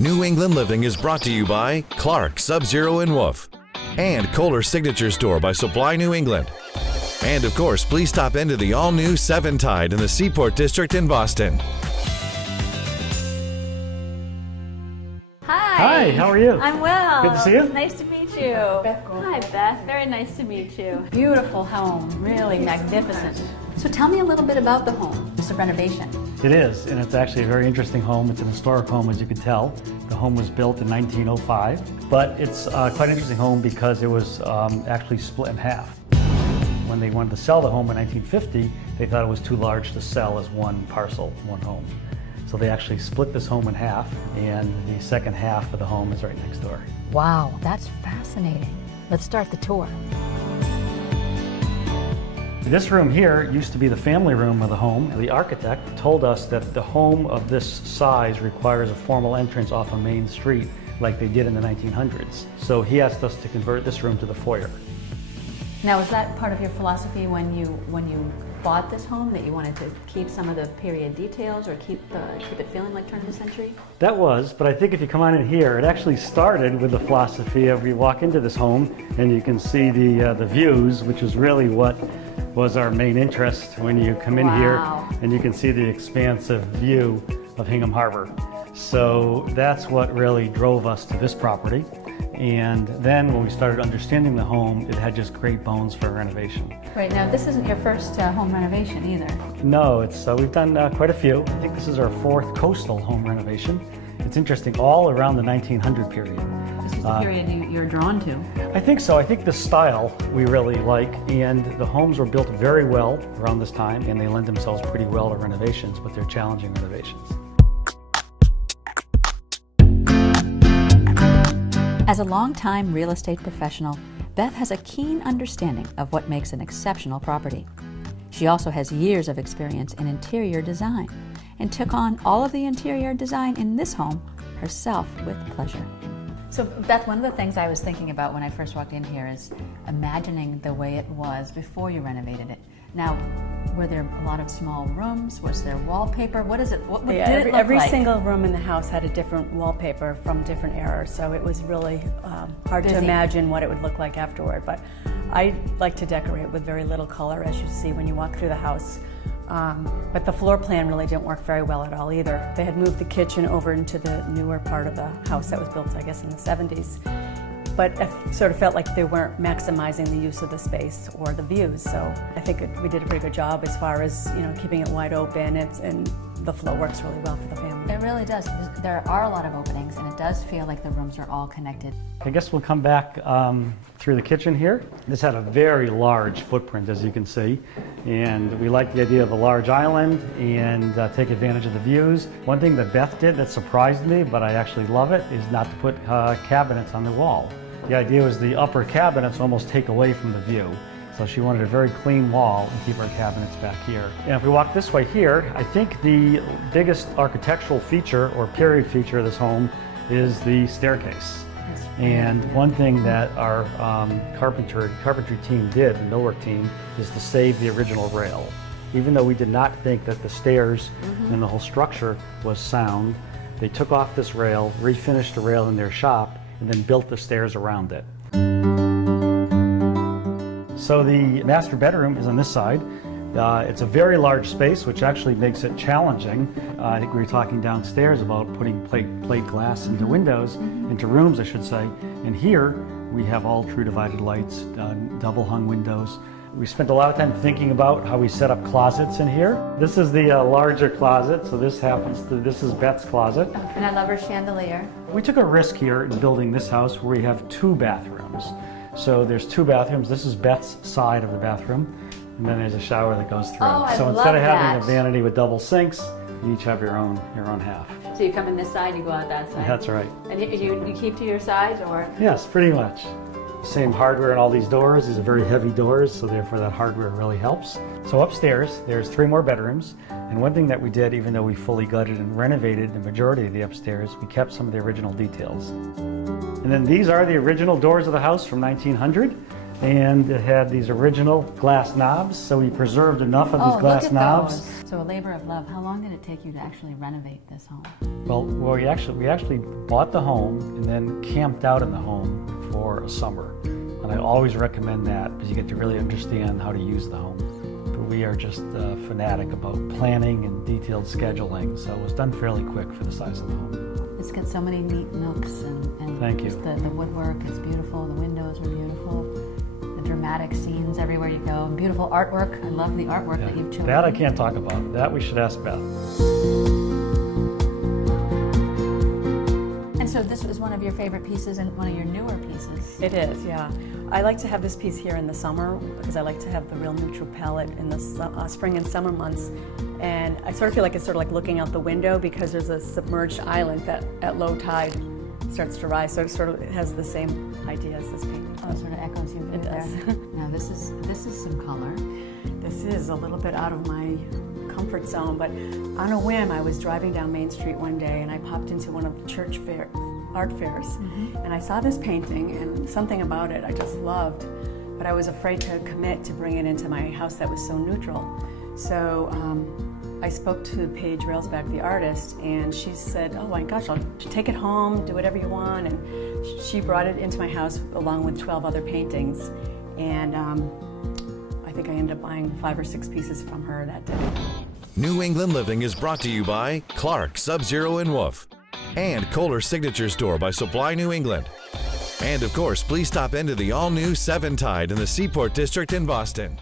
New England Living is brought to you by Clark, Sub-Zero and Wolf, and Kohler Signature Store by Supply New England. And of course, please stop into the all-new Seven Tide in the Seaport District in Boston. Hi, how are you? I'm well. Good to see you. Nice to meet you. Hi, Beth. Very nice to meet you. Beautiful home. Really magnificent. So tell me a little bit about the home. It's a renovation. It is, and it's actually a very interesting home. It's an historic home, as you can tell. The home was built in 1905, but it's quite an interesting home because it was actually split in half. When they wanted to sell the home in 1950, they thought it was too large to sell as one parcel, one home. So they actually split this home in half, and the second half of the home is right next door. Wow, that's fascinating. Let's start the tour. This room here used to be the family room of the home. The architect told us that the home of this size requires a formal entrance off a main street like they did in the 1900s. So he asked us to convert this room to the foyer. Now, was that part of your philosophy when you bought this home, that you wanted to keep some of the period details or keep it feeling like turn of the century? That was, but I think if you come on in here, it actually started with the philosophy of we walk into this home and you can see the views, which is really what was our main interest when you come in here, and you can see the expansive view of Hingham Harbor. So that's what really drove us to this property. And then when we started understanding the home, it had just great bones for renovation. Right, now this isn't your first home renovation either. No, it's we've done quite a few. I think this is our fourth coastal home renovation. It's interesting, all around the 1900 period. This is the period you're drawn to. I think so. I think the style we really like, and the homes were built very well around this time, and they lend themselves pretty well to renovations, but they're challenging renovations. As a longtime real estate professional, Beth has a keen understanding of what makes an exceptional property. She also has years of experience in interior design and took on all of the interior design in this home herself with pleasure. So Beth, one of the things I was thinking about when I first walked in here is imagining the way it was before you renovated it. Now, were there a lot of small rooms? Was there wallpaper? What is it? What did it look every like? single room in the house had a different wallpaper from different eras, so it was really hard to imagine what it would look like afterward. But I like to decorate with very little color, as you see when you walk through the house. But the floor plan really didn't work very well at all either. They had moved the kitchen over into the newer part of the house that was built, I guess, in the 70s. But it sort of felt like they weren't maximizing the use of the space or the views. So I think we did a pretty good job as far as keeping it wide open, and the flow works really well for the family. It really does. There are a lot of openings, and it does feel like the rooms are all connected. I guess we'll come back through the kitchen here. This had a very large footprint, as you can see, and we like the idea of a large island and take advantage of the views. One thing that Beth did that surprised me, but I actually love it, is not to put cabinets on the wall. The idea was the upper cabinets almost take away from the view. So she wanted a very clean wall and keep our cabinets back here. And if we walk this way here, I think the biggest architectural feature or period feature of this home is the staircase. And one thing that our carpentry team did, the millwork team, is to save the original rail. Even though we did not think that the stairs and the whole structure was sound, they took off this rail, refinished the rail in their shop, and then built the stairs around it. So the master bedroom is on this side. It's a very large space, which actually makes it challenging. I think we were talking downstairs about putting plate glass into windows, into rooms, I should say. And here we have all true divided lights, double hung windows. We spent a lot of time thinking about how we set up closets in here. This is the larger closet, so this is Beth's closet. And I love her chandelier. We took a risk here in building this house where we have 2 bathrooms. So there's 2 bathrooms. This is Beth's side of the bathroom, and then there's a shower that goes through. Oh, I so love instead of having that. a vanity with double sinks, you each have your own half. So you come in this side, you go out that side. That's right. And you keep to your sides, or? Yes, pretty much. Same hardware in all these doors. These are very heavy doors, so therefore that hardware really helps. So upstairs, there's 3 more bedrooms. And one thing that we did, even though we fully gutted and renovated the majority of the upstairs, we kept some of the original details. And then these are the original doors of the house from 1900. And it had these original glass knobs, so we preserved enough of these glass knobs. So a labor of love. How long did it take you to actually renovate this home? Well, we actually bought the home and then camped out in the home for a summer. And I always recommend that because you get to really understand how to use the home. But we are just a fanatic about planning and detailed scheduling, so it was done fairly quick for the size of the home. It's got so many neat nooks and Thank you. just the woodwork is beautiful, the windows are beautiful, the dramatic scenes everywhere you go, and beautiful artwork. I love the artwork that you've chosen. That I can't talk about. That we should ask Beth. And so this was one of your favorite pieces and one of your newer pieces. It is, yeah. I like to have this piece here in the summer because I like to have the real neutral palette in the spring and summer months. And I sort of feel like it's sort of like looking out the window because there's a submerged island that at low tide starts to rise. So it has the same idea as this painting. Oh, it sort of echoes you. It does. Now this is some color. This is a little bit out of my comfort zone, but on a whim I was driving down Main Street one day and I popped into one of the church art fairs, and I saw this painting and something about it I just loved, but I was afraid to commit to bring it into my house that was so neutral. So I spoke to Paige Railsback, the artist, and she said, oh my gosh, I'll take it home, do whatever you want, and she brought it into my house along with 12 other paintings, and I think I ended up buying 5 or 6 pieces from her that day. New England Living is brought to you by Clark, Sub-Zero and Wolf, and Kohler Signature Store by Supply New England. And of course, please stop into the all-new 7 Tide in the Seaport District in Boston.